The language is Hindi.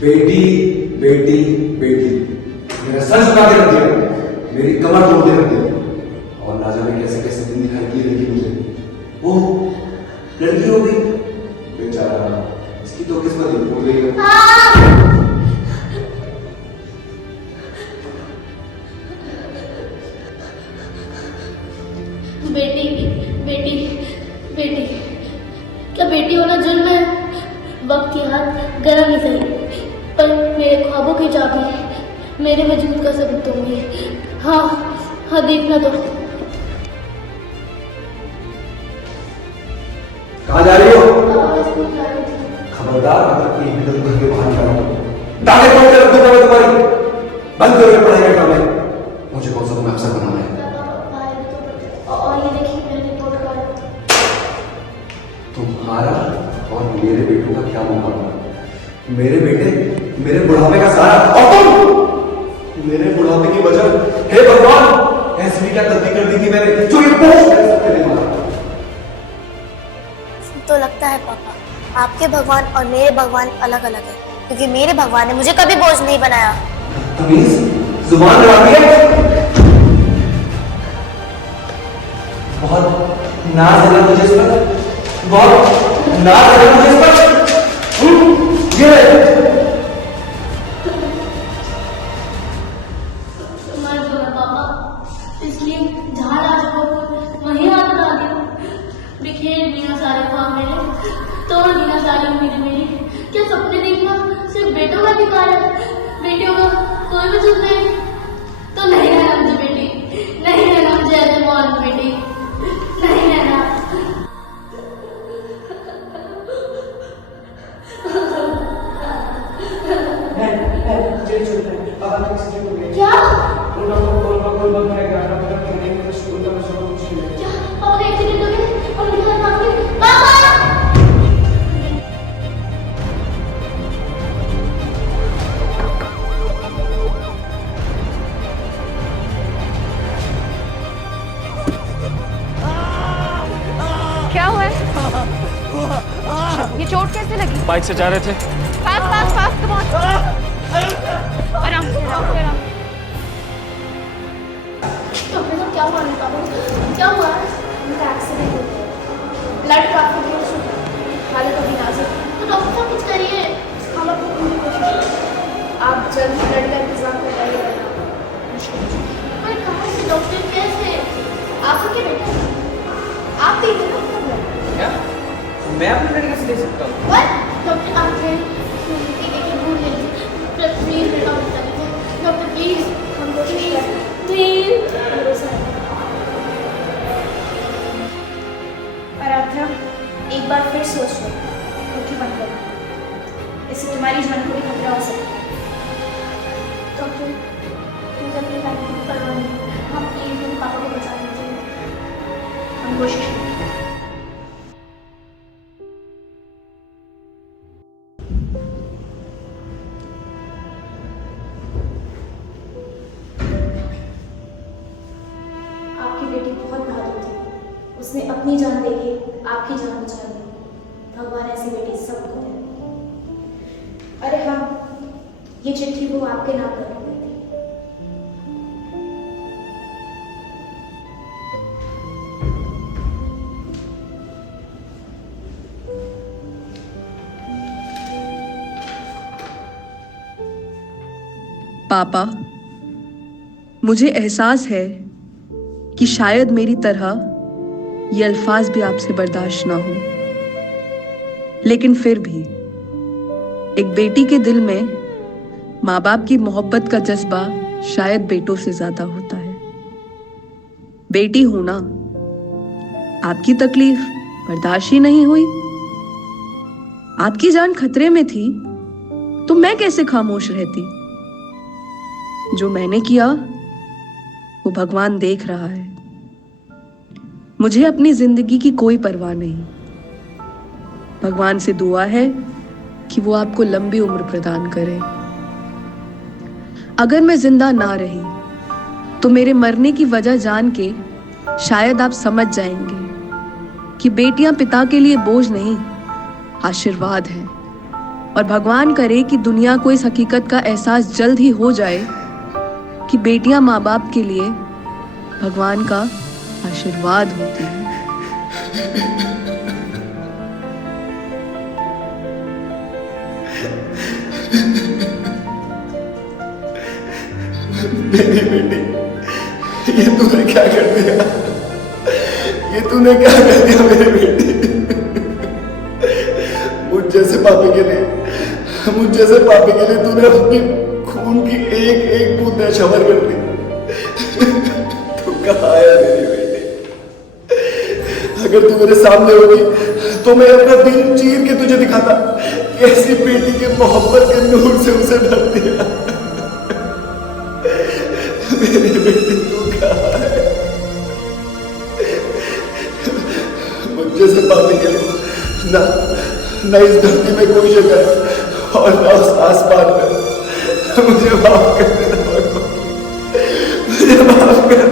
बेटी बेटी बेटी, मेरा सर झुका के रख दिया, मेरी कमर तोड़ के रख दिया, और ना जाने कैसे कैसे दिन दिखाई दी लड़की मुझे, वो लड़की हो गई। बेचारा, इसकी तो किस्मत ही हो गई है। बेटी बेटी बेटी, क्या बेटी होना जुल्म है? वक्त की हाथ गर्म ही सही, पर मेरे ख्वाबों की चाबी मेरे वजूद का सबूत होंगी। हाँ हाँ, देखना तो। कहाँ जा रही हो? स्कूल जा रही थी। खबरदार, अगर एक भी घर के बाहर निकला ताले तोड़ के रख दूंगा मैं तुम्हारी। बंद करो ये पढ़ाई का काम। मुझे कौन सा तुम्हें अफसर बनाना है? और ये देखिए मेरे रिपोर्ट कार्ड। तुम्हारा और मेरे बेटों का क्या मुकाबला? मेरे बेटे मेरे बुढ़ापे का सहारा, और तुम मेरे बुढ़ापे की वजह। हे भगवान, ऐसी क्या गलती कर दी थी मैंने जो ये बोझ मेरे सर पे दे मारा? तो लगता है पापा, आपके भगवान और मेरे भगवान अलग अलग है, क्योंकि मेरे भगवान ने मुझे कभी बोझ नहीं बनाया। तमीज, जुबान लड़ाती है। बहुत नाज है ना मुझे इस पर, बहुत नाज है ना मुझे इस पर। ये मर दो ना पापा, इसलिए जहाँ राज को वहीं हाथ लगा दिया। बिखेर दिया सारे ख्वाब मेरे, तोड़ दिया सारी उम्मीदें मेरी। क्या सपने देखना सिर्फ बेटों का अधिकार है? बेटियों का कोई वजूद नहीं तो नहीं रहना मुझे बेटी, नहीं रहना मुझे ऐसे मौत बेटी, नहीं रहना। क्या? क्या? पापा का एक्सीडेंट हो गया और उनके साथ भाग गए? पापा! क्या हुआ है? ये चोट कैसे लगी? बाइक से जा रहे थे। Fast fast fast, come on. आराम से आराम से आराम। तो अपने साथ क्या हुआ है पापा? क्या हुआ है? उनका एक्सीडेंट हो गया, ब्लड काफी देर से हालत अभी नाजुक, तो डॉक्टर साहब कुछ करिए। हम आपको पूरी कोशिश करेंगे, आप जल्द ब्लड का इंतजाम करवाइए। पर कहाँ से डॉक्टर, कैसे? आप क्या बेटा, आप दे देना अपना ब्लड। क्या? मैं अपना ब्लड कैसे दे सकता हूँ? डॉक्टर आप हैं, देखिए भूल नहीं, प्लीज बेटा बता दीजिए डॉक्टर, प्लीज हम कोशिश करें, प्लीज भरोसा है। आराध्या, एक बार फिर सोच लो, आंखें बंद करो, इससे तुम्हारी जान को भी खतरा हो सकता है। डॉक्टर मुझे अपने फैमिली की परवाह नहीं, हम प्लीज मेरे पापा को बचा लीजिए। हम कोशिश करेंगे। आपकी बेटी बहुत बहादुर थी, उसने अपनी जान देके आपकी जान बचा ली। भगवान ऐसी बेटी सबको दे। अरे हाँ, ये चिट्ठी वो आपके नाम कर रही थी। पापा, मुझे एहसास है कि शायद मेरी तरह ये अल्फाज भी आपसे बर्दाश्त ना हो, लेकिन फिर भी एक बेटी के दिल में माँ बाप की मोहब्बत का जज्बा शायद बेटों से ज्यादा होता है। बेटी होना, आपकी तकलीफ बर्दाश्त ही नहीं हुई, आपकी जान खतरे में थी, तो मैं कैसे खामोश रहती? जो मैंने किया वो भगवान देख रहा है। मुझे अपनी जिंदगी की कोई परवाह नहीं। भगवान से दुआ है कि वो आपको लंबी उम्र प्रदान करे। अगर मैं जिंदा ना रही तो मेरे मरने की वजह जान के शायद आप समझ जाएंगे कि बेटियां पिता के लिए बोझ नहीं, आशीर्वाद है। और भगवान करे कि दुनिया को इस हकीकत का एहसास जल्द ही हो जाए कि बेटियां माँ बाप के लिए भगवान का आशीर्वाद होती है। मेरी बेटी, ये तूने क्या कर दिया? ये तूने क्या कर दिया मेरी बेटी? मुझ जैसे पापी के लिए तूने अपनी खून की एक एक बूंद नशवर कर दी। तू कहाँ है मेरी बेटी? अगर तू मेरे सामने होगी तो मैं अपना दिल चीर के तुझे दिखाता कि ऐसी बेटी के मोहब्बत के नूर से उसे भर दिया। मेरी बेटी तू कहाँ है? मुझ जैसे पापी के लिए ना इस धरती में कोई जगह है और ना उस आसमान में। मुझे माफ कर दे, मुझे माफ कर